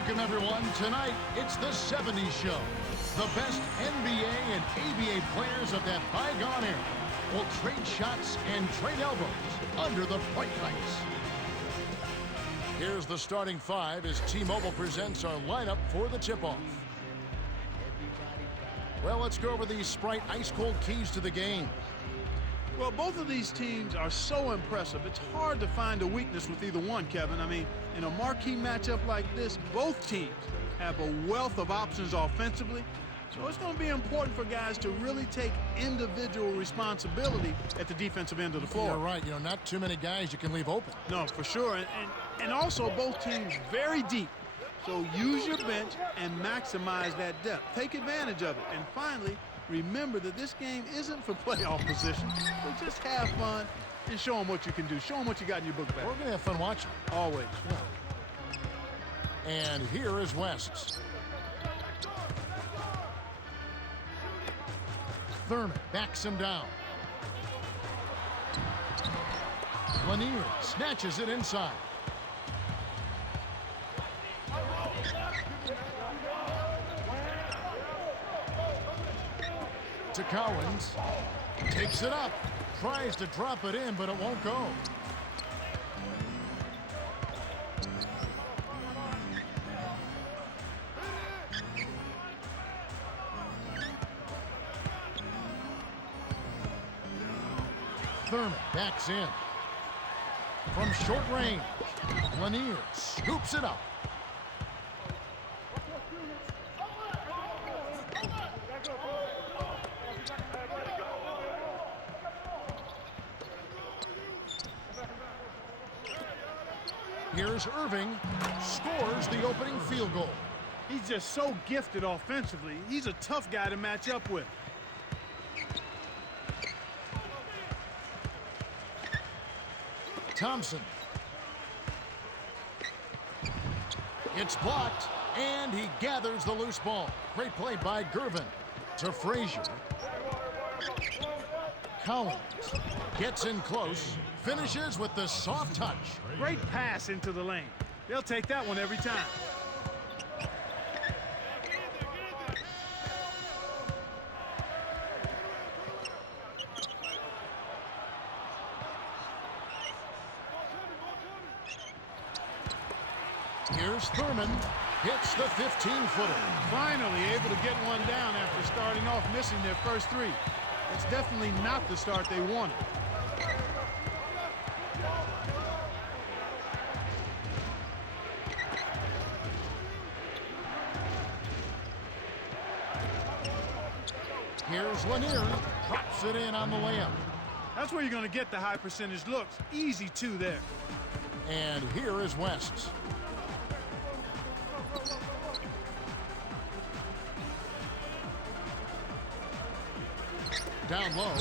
Welcome, everyone. Tonight, it's the 70's show. The best NBA and ABA players of that bygone era will trade shots and trade elbows under the bright lights. Here's the starting five as T-Mobile presents our lineup for the tip-off. Well, let's go over these Sprite ice-cold keys to the game. Well, both of these teams are so impressive. It's hard to find a weakness with either one, Kevin. I mean, in a marquee matchup like this, both teams have a wealth of options offensively. So it's going to be important for guys to really take individual responsibility at the defensive end of the floor. You're right. You know, not too many guys you can leave open. No, for sure. And also both teams very deep. So use your bench and maximize that depth. Take advantage of it. And finally, remember that this game isn't for playoff position. So just have fun and show them what you can do. Show them what you got in your book bag. We're going to have fun watching. Always. Yeah. And here is West. Thurman backs him down. Lanier snatches it inside. To Collins. Takes it up. Tries to drop it in, but it won't go. Thurman backs in. From short range, Lanier scoops it up. Here's Irving, scores the opening field goal. He's just so gifted offensively. He's a tough guy to match up with. Thompson. It's blocked, and he gathers the loose ball. Great play by Gervin to Frazier. Collins gets in close, finishes with the soft touch. Great pass into the lane. They'll take that one every time. Here's Thurman, hits the 15-footer. Finally able to get one down after starting off missing their first three. It's definitely not the start they wanted. Here's Lanier, drops it in on the layup. That's where you're going to get the high percentage looks. Easy two there. And here is West. Down low,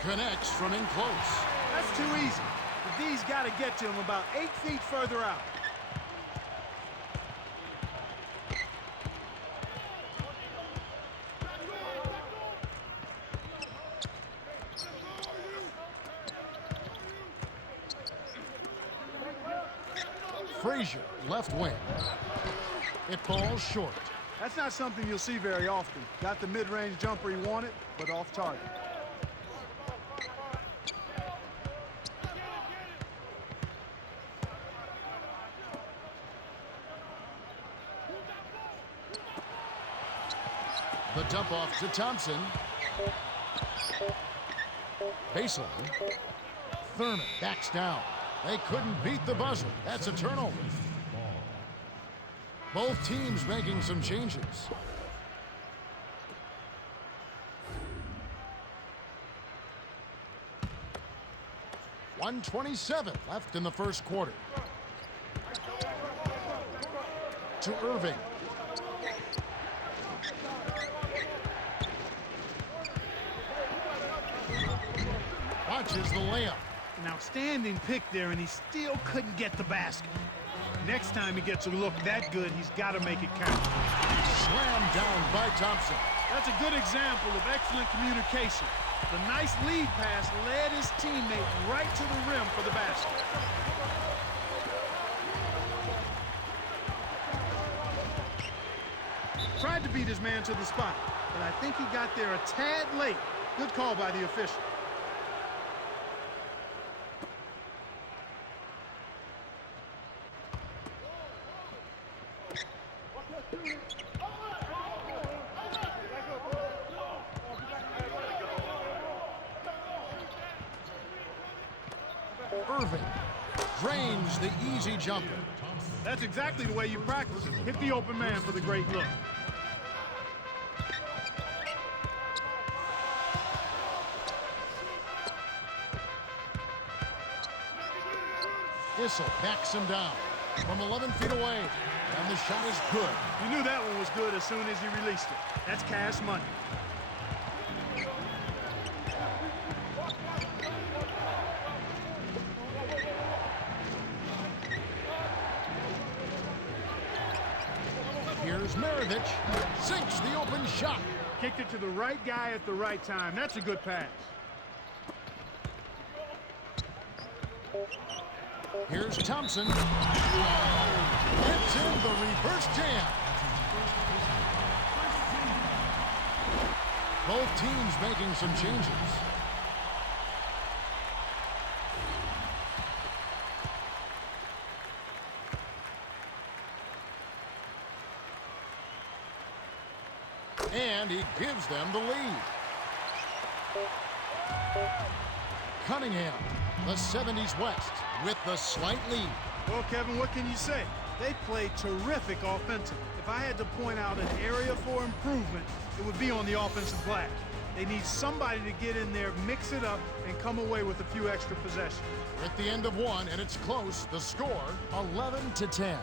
connects from in close. That's too easy. The D's got to get to him about 8 feet further out. Frazier, left wing. It falls short. That's not something you'll see very often. Got the mid-range jumper he wanted, but off target. The dump off to Thompson. Baseline. Thurman backs down. They couldn't beat the buzzer. That's a turnover. Both teams making some changes. .127 left in the first quarter. To Irving. Watches the layup. An outstanding pick there, and he still couldn't get the basket. Next time he gets a look that good, he's got to make it count. Slammed down by Thompson. That's a good example of excellent communication. The nice lead pass led his teammate right to the rim for the basket. Tried to beat his man to the spot, but I think he got there a tad late. Good call by the official. Irving drains the easy jumper. That's exactly the way you practice it. Hit the open man for the great look. Issel backs him down from 11 feet away, and the shot is good. You knew that one was good as soon as he released it. That's cash money. Here's Maravich, sinks the open shot. Kicked it to the right guy at the right time. That's a good pass. Here's Thompson. Whoa! It's in the reverse jam. Both teams making some changes. And he gives them the lead. Cunningham, the 70's West, with the slight lead. Well, Kevin, what can you say? They played terrific offensively. If I had to point out an area for improvement, it would be on the offensive glass. They need somebody to get in there, mix it up, and come away with a few extra possessions. We're at the end of one, and it's close. The score, 11-10.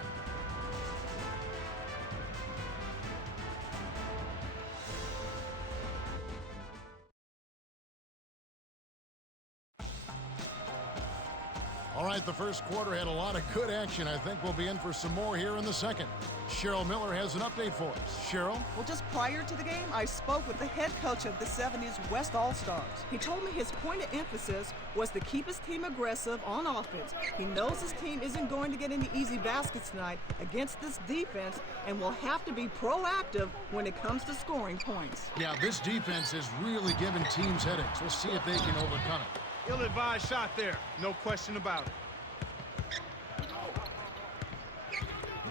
All right, the first quarter had a lot of good action. I think we'll be in for some more here in the second. Cheryl Miller has an update for us. Cheryl? Well, just prior to the game, I spoke with the head coach of the 70's West All-Stars. He told me his point of emphasis was to keep his team aggressive on offense. He knows his team isn't going to get any easy baskets tonight against this defense and will have to be proactive when it comes to scoring points. Yeah, this defense is really giving teams headaches. We'll see if they can overcome it. Ill-advised shot there. No question about it.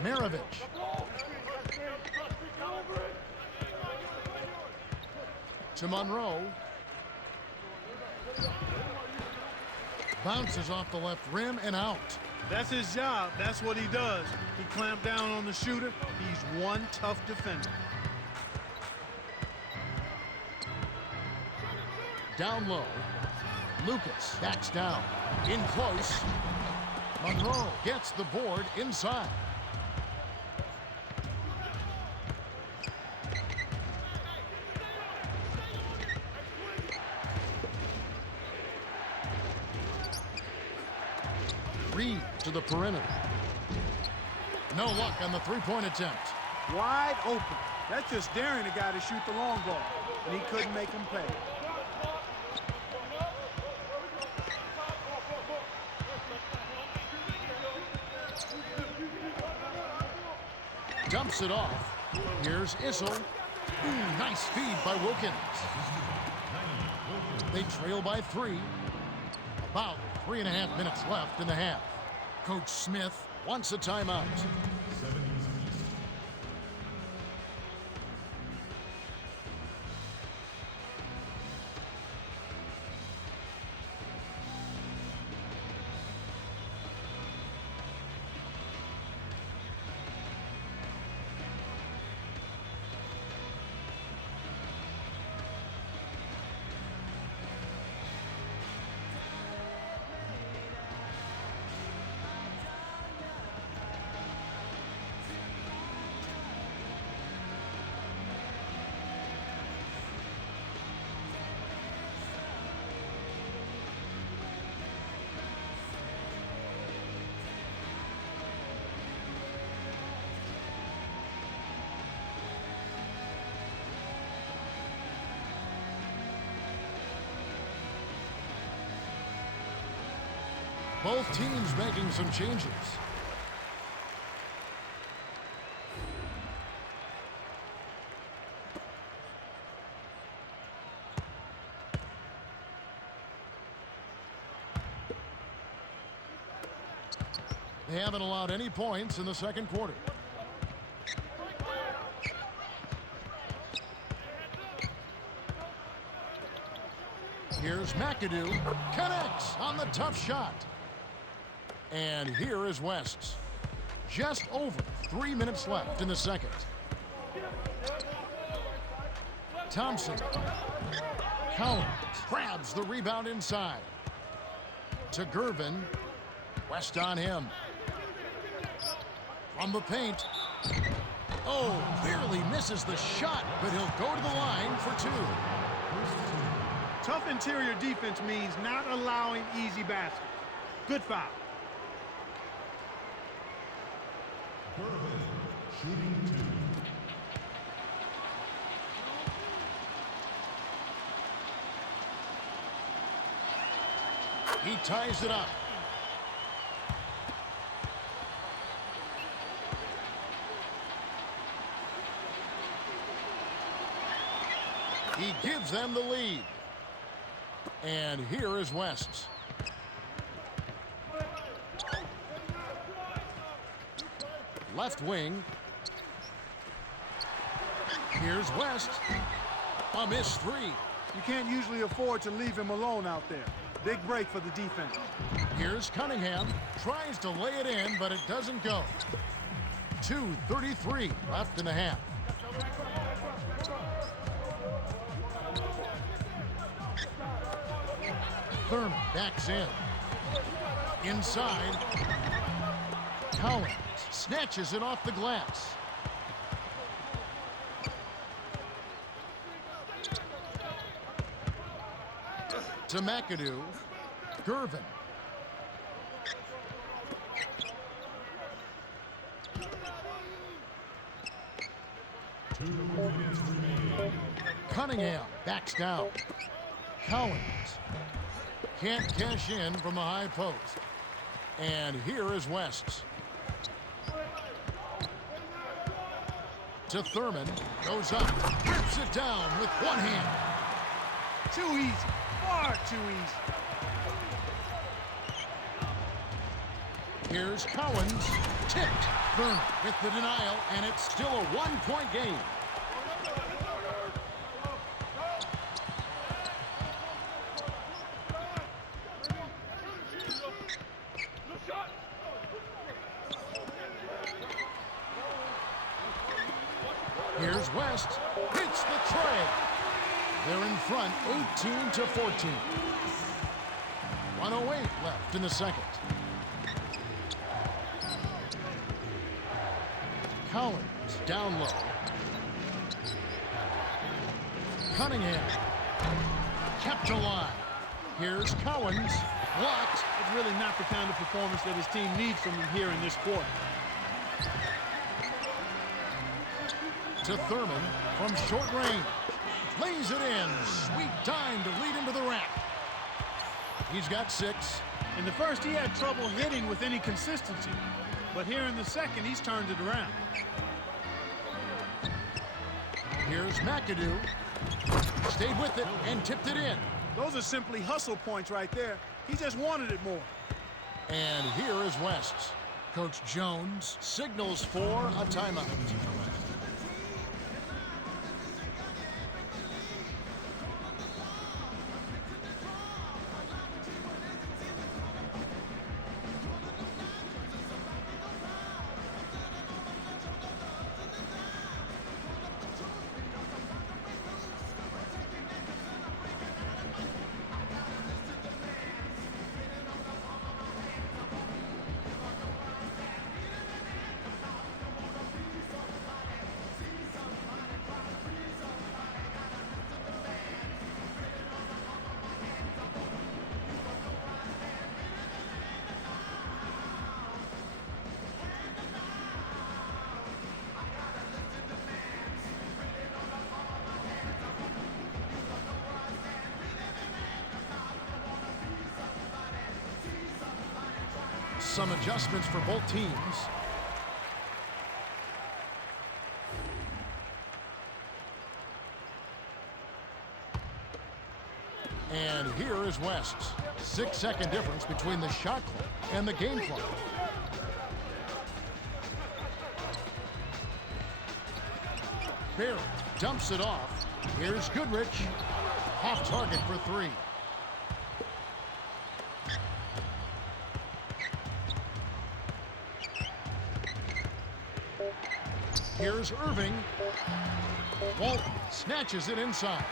Maravich. To Monroe. Bounces off the left rim and out. That's his job. That's what he does. He clamped down on the shooter. He's one tough defender. Down low. Lucas backs down. In close. Monroe gets the board inside. Reed to the perimeter. No luck on the three-point attempt. Wide open. That's just daring a guy to shoot the long ball, and he couldn't make him pay. Dumps it off. Here's Issel. Ooh, nice feed by Wilkins. They trail by 3. About 3.5 minutes left in the half. Coach Smith wants a timeout. Both teams making some changes. They haven't allowed any points in the second quarter. Here's McAdoo. Connects on the tough shot. And here is West. Just over 3 minutes left in the second. Thompson. Collins grabs the rebound inside. To Gervin. West on him. From the paint. Oh, barely misses the shot, but he'll go to the line for two. Tough interior defense means not allowing easy baskets. Good foul. Shooting two. He ties it up. He gives them the lead. And here is West. Left wing. Here's West. A missed three. You can't usually afford to leave him alone out there. Big break for the defense. Here's Cunningham. Tries to lay it in, but it doesn't go. 2:33 left in the half. Thurman backs in. Inside. Collins snatches it off the glass. To McAdoo. Gervin. Cunningham backs down. Collins can't cash in from the high post. And here is West. To Thurman. Goes up. Rips it down with one hand. Too easy. Far too easy. Here's Collins. Tipped. Thurman with the denial, and it's still a one-point game. Here's West. Hits the tray. They're in front 18-14. 1:08 left in the second. Collins down low. Cunningham kept alive. Here's Collins. Blocked. It's really not the kind of performance that his team needs from him here in this quarter. To Thurman from short range. Lays it in. Sweet time to lead him to the rack. He's got 6. In the first, he had trouble hitting with any consistency. But here in the second, he's turned it around. Here's McAdoo. Stayed with it and tipped it in. Those are simply hustle points right there. He just wanted it more. And here is West. Coach Jones signals for a timeout. Some adjustments for both teams. And here is West. 6-second difference between the shot clock and the game clock. Barrett dumps it off. Here's Goodrich. Off target for 3. Here's Irving. Walton snatches it inside.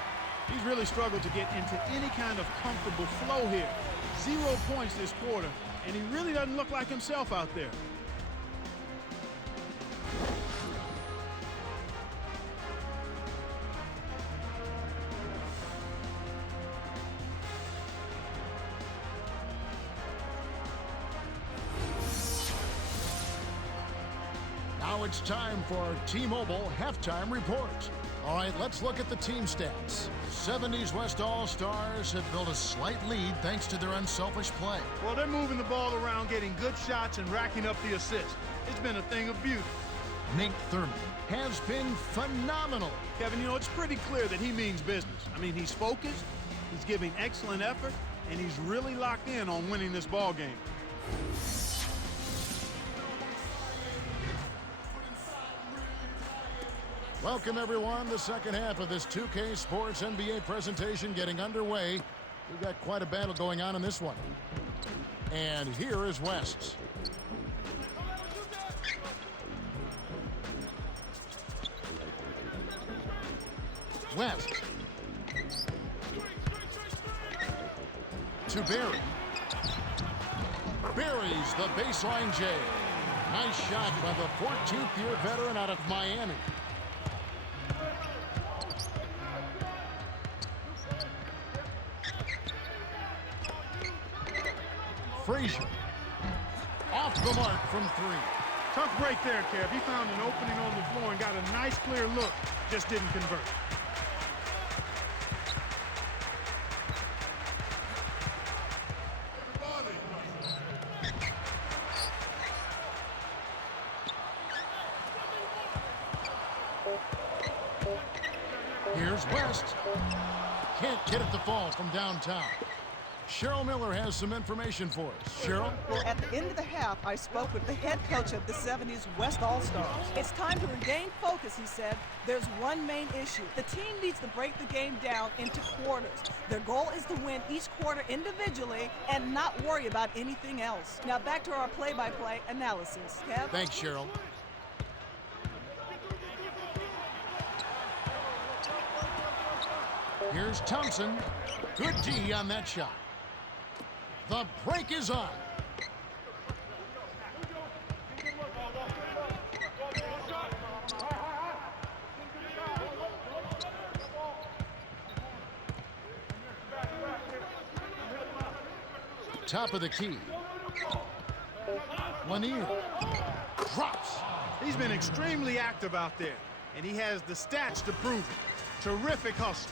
He's really struggled to get into any kind of comfortable flow here. 0 points this quarter, and he really doesn't look like himself out there. Now it's time for our T-Mobile halftime report. All right, let's look at the team stats. 70's West All-Stars have built a slight lead thanks to their unselfish play. Well, they're moving the ball around, getting good shots, and racking up the assists. It's been a thing of beauty. Nate Thurman has been phenomenal. Kevin, you know, it's pretty clear that he means business. I mean, he's focused, he's giving excellent effort, and he's really locked in on winning this ball game. Welcome, everyone. The second half of this 2K Sports NBA presentation getting underway. We've got quite a battle going on in this one. And here is West. West. To Barry. Buries the baseline J. Nice shot by the 14th-year veteran out of Miami. Frazier. Off the mark from 3. Tough break there, Kev. He found an opening on the floor and got a nice clear look. Just didn't convert. Here's West. Can't get it to fall from downtown. Cheryl Miller has some information for us. Cheryl? Well, at the end of the half, I spoke with the head coach of the 70's West All-Stars. It's time to regain focus, he said. There's one main issue. The team needs to break the game down into quarters. Their goal is to win each quarter individually and not worry about anything else. Now back to our play-by-play analysis. Kev? Thanks, Cheryl. Here's Thompson. Good D on that shot. The break is on. Top of the key. Lanier drops. He's been extremely active out there, and he has the stats to prove it. Terrific hustle.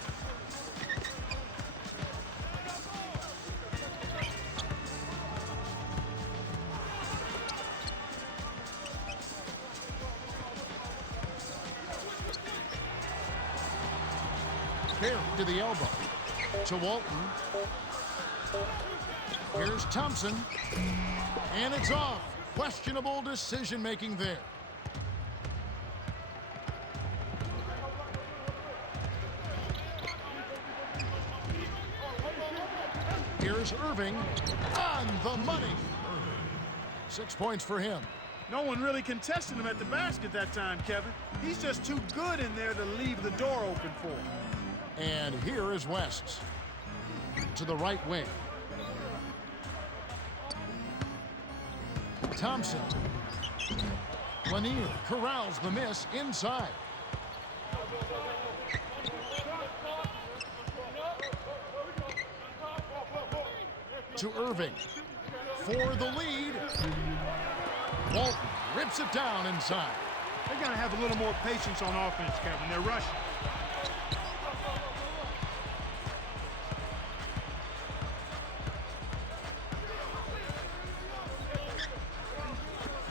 Barrett to the elbow. To Walton. Here's Thompson. And it's off. Questionable decision-making there. Here's Irving. On the money. 6 points for him. No one really contested him at the basket that time, Kevin. He's just too good in there to leave the door open for him. And here is West. To the right wing. Thompson. Lanier corrals the miss inside. To Irving. For the lead. Walton rips it down inside. They're going to have a little more patience on offense, Kevin. They're rushing.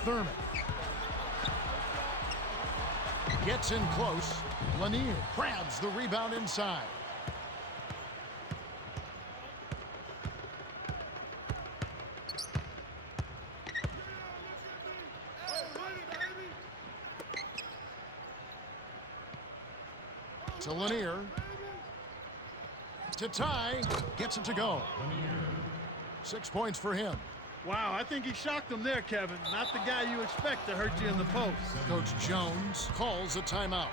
Thurman. Gets in close. Lanier grabs the rebound inside. To Lanier. To tie. Gets it to go. 6 points for him. Wow, I think he shocked him there, Kevin. Not the guy you expect to hurt you in the post. Coach Jones calls a timeout.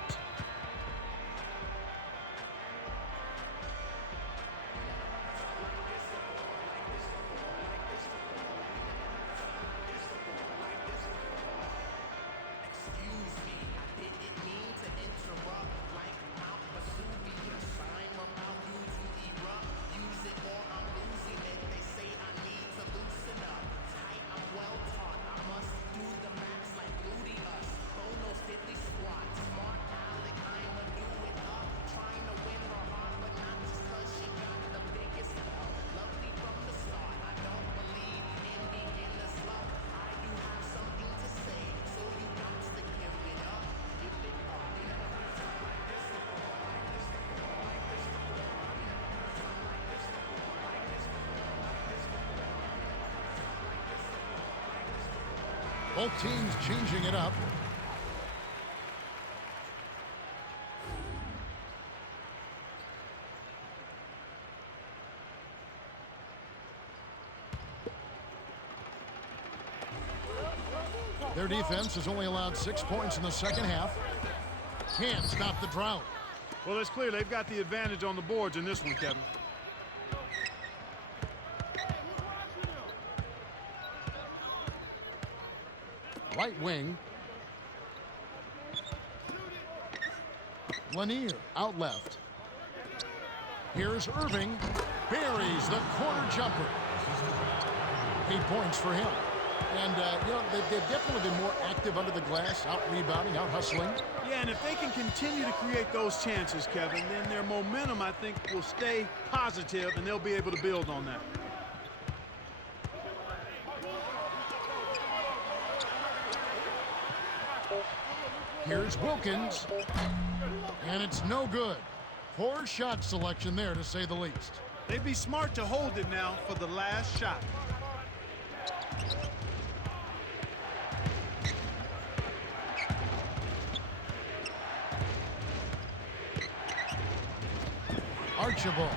Both teams changing it up. Their defense has only allowed 6 points in the second half. Can't stop the drought. Well, it's clear they've got the advantage on the boards in this one, Kevin. Right wing. Lanier out left. Here's Irving. Buries the corner jumper. 8 points for him. And, you know, they've definitely been more active under the glass, out rebounding, out hustling. Yeah, and if they can continue to create those chances, Kevin, then their momentum, I think, will stay positive, and they'll be able to build on that. Here's Wilkins. And it's no good. Poor shot selection there, to say the least. They'd be smart to hold it now for the last shot. Archibald.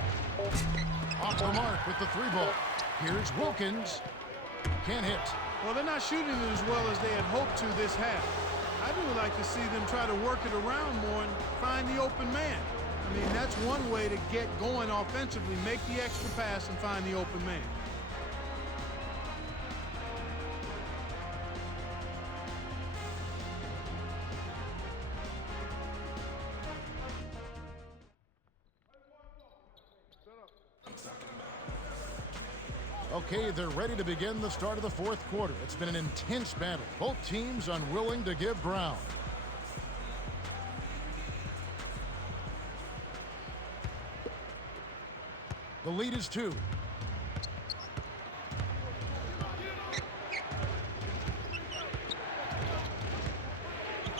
Off the mark with the 3-ball. Here's Wilkins. Can't hit. Well, they're not shooting it as well as they had hoped to this half. I'd really like to see them try to work it around more and find the open man. I mean, that's one way to get going offensively. Make the extra pass and find the open man. Okay, they're ready to begin the start of the fourth quarter. It's been an intense battle. Both teams unwilling to give ground. The lead is 2.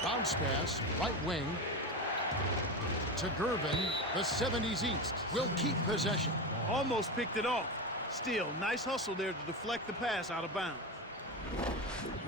Bounce pass, right wing. To Gervin, the 70's East will keep possession. Almost picked it off. Still, nice hustle there to deflect the pass out of bounds.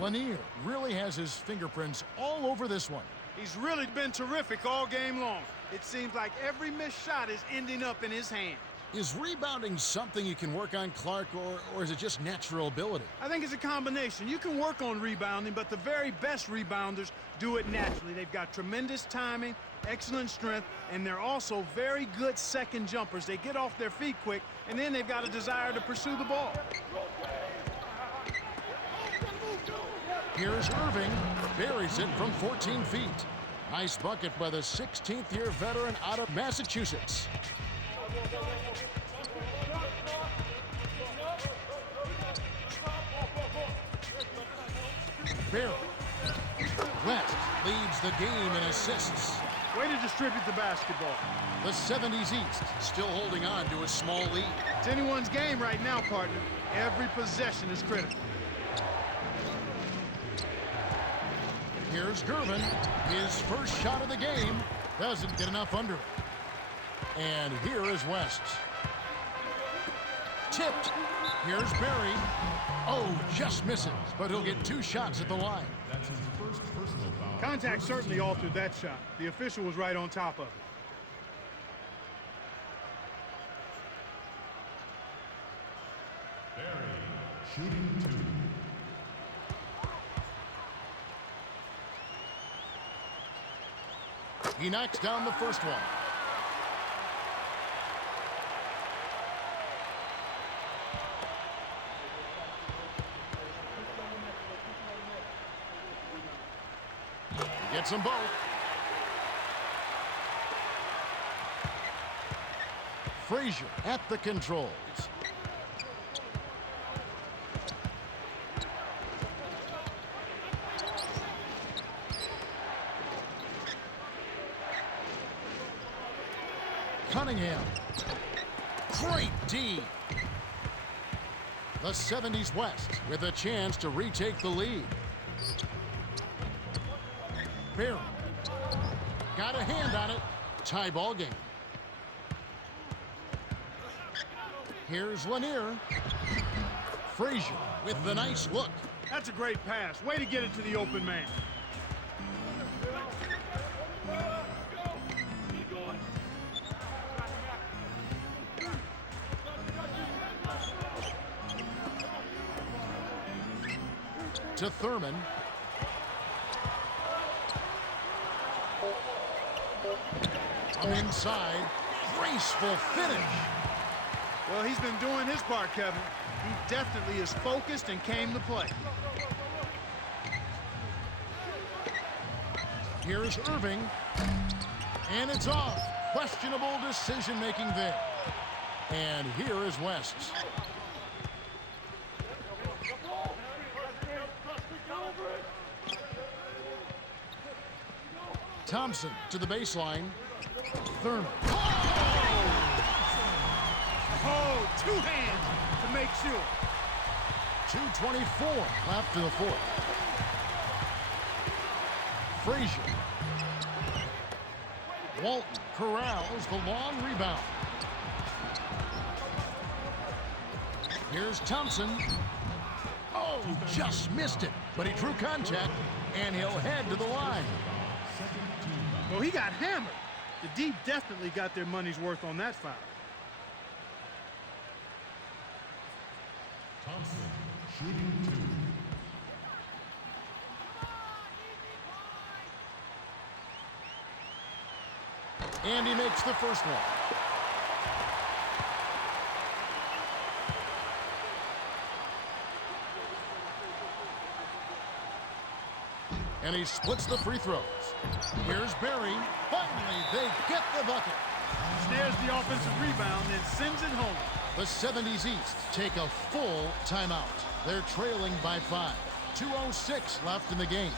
Lanier really has his fingerprints all over this one. He's really been terrific all game long. It seems like every missed shot is ending up in his hand. Is rebounding something you can work on, Clark, or is it just natural ability? I think it's a combination. You can work on rebounding, but the very best rebounders do it naturally. They've got tremendous timing, excellent strength, and they're also very good second jumpers. They get off their feet quick, and then they've got a desire to pursue the ball. Here's Irving. Buries it from 14 feet. Nice bucket by the 16th-year veteran out of Massachusetts. Barry. West leads the game in assists. Way to distribute the basketball. The 70's East still holding on to a small lead. It's anyone's game right now, partner. Every possession is critical. Here's Gervin. His first shot of the game doesn't get enough under it. And here is West. Tipped. Here's Barry. Oh, just misses, but he'll get 2 shots at the line. That's his first personal foul. Contact certainly altered that shot. The official was right on top of it. shooting 2. He knocks down the first one. He gets them both. Frazier at the controls. Cunningham. Great D. The 70s West with a chance to retake the lead. Barry. Got a hand on it. Tie ball game. Here's Lanier. Frazier with the nice look. That's a great pass. Way to get it to the open man. To Thurman. From inside. Graceful finish. Well, he's been doing his part, Kevin. He definitely is focused and came to play. Here's Irving. And it's off. Questionable decision-making there. And here is West. Thompson to the baseline. Thurman. Oh, two hands to make sure. 2:24 left in the fourth. Frazier. Walton corrals the long rebound. Here's Thompson. Oh, just missed it. But he drew contact, and he'll head to the line. Well, he got hammered. The Deep definitely got their money's worth on that foul. Thompson, shooting 2. And he makes the first one. And he splits the free throws. Here's Barry. Finally, they get the bucket. Snares the offensive rebound and sends it home. The 70s East take a full timeout. They're trailing by 5. 2:06 left in the game.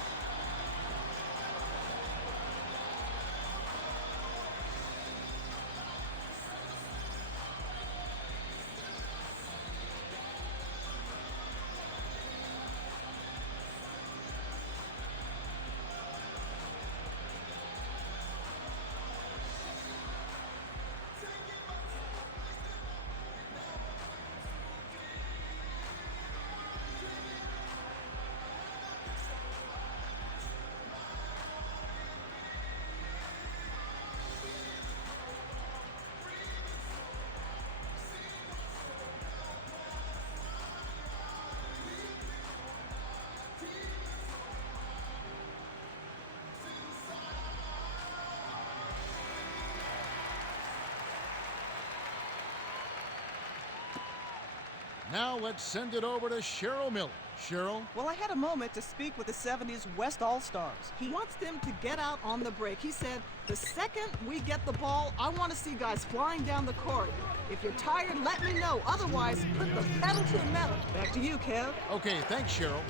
Now let's send it over to Cheryl Miller. Cheryl? Well, I had a moment to speak with the 70s West All-Stars. He wants them to get out on the break. He said, the second we get the ball, I want to see guys flying down the court. If you're tired, let me know. Otherwise, put the pedal to the metal. Back to you, Kev. Okay, thanks, Cheryl.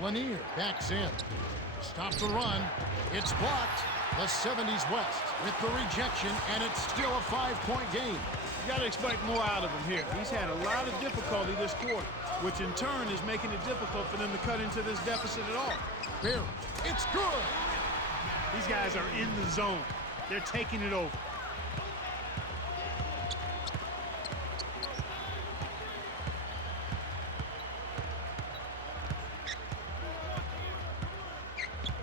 Lanier backs in. Stops the run. It's blocked. The 70s West with the rejection, and it's still a 5-point game. You got to expect more out of him here. He's had a lot of difficulty this quarter, which in turn is making it difficult for them to cut into this deficit at all. Barry, it's good. These guys are in the zone. They're taking it over.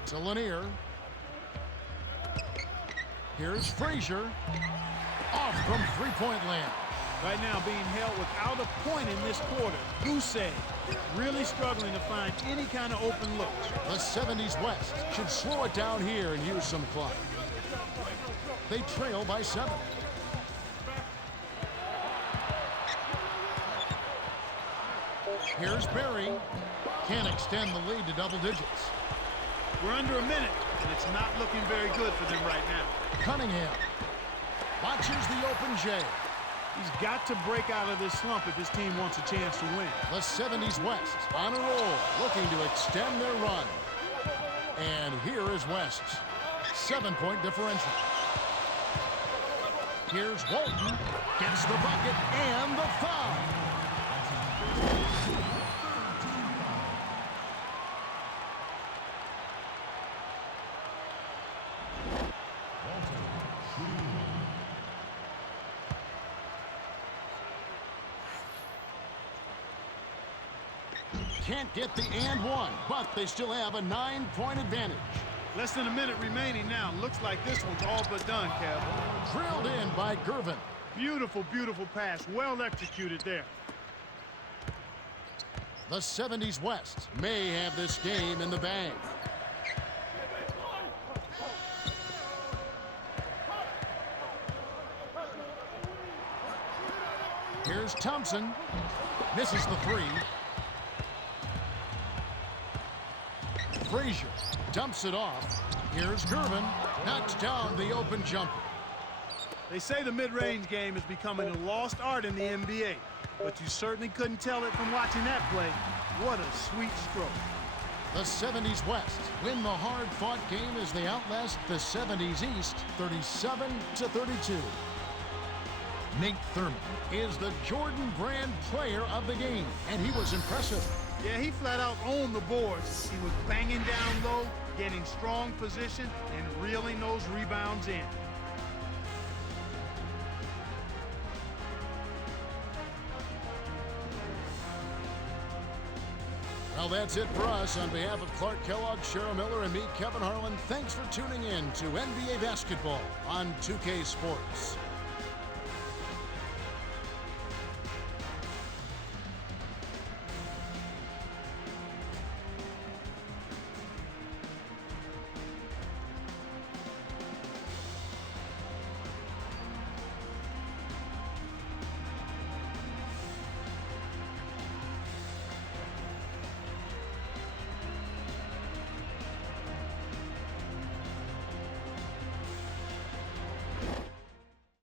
To Lanier. Here's Frazier. Off from three-point land. Right now being held without a point in this quarter. Goose egg. Really struggling to find any kind of open looks. The 70s West should slow it down here and use some clock. They trail by 7. Here's Barry. Can't extend the lead to double digits. We're under a minute, and it's not looking very good for them right now. Cunningham watches the open J. He's got to break out of this slump if his team wants a chance to win. The 70s West on a roll, looking to extend their run. And here is West's 7-point differential. Here's Walton, gets the bucket and the foul. Can't get the and one, but they still have a 9-point advantage. Less than a minute remaining now. Looks like this one's all but done, Kev. Drilled in by Gervin. Beautiful, beautiful pass. Well executed there. The 70s West may have this game in the bag. Here's Thompson. Misses the 3. Frazier dumps it off. Here's Gervin. Knocks down the open jumper. They say the mid-range game is becoming a lost art in the NBA, but you certainly couldn't tell it from watching that play. What a sweet stroke. The 70s West win the hard-fought game as they outlast the 70s East 37-32. Nate Thurman is the Jordan Brand player of the game, and he was impressive. Yeah, he flat out owned the boards. He was banging down low, getting strong position, and reeling those rebounds in. Well, that's it for us. On behalf of Clark Kellogg, Cheryl Miller, and me, Kevin Harlan, thanks for tuning in to NBA Basketball on 2K Sports.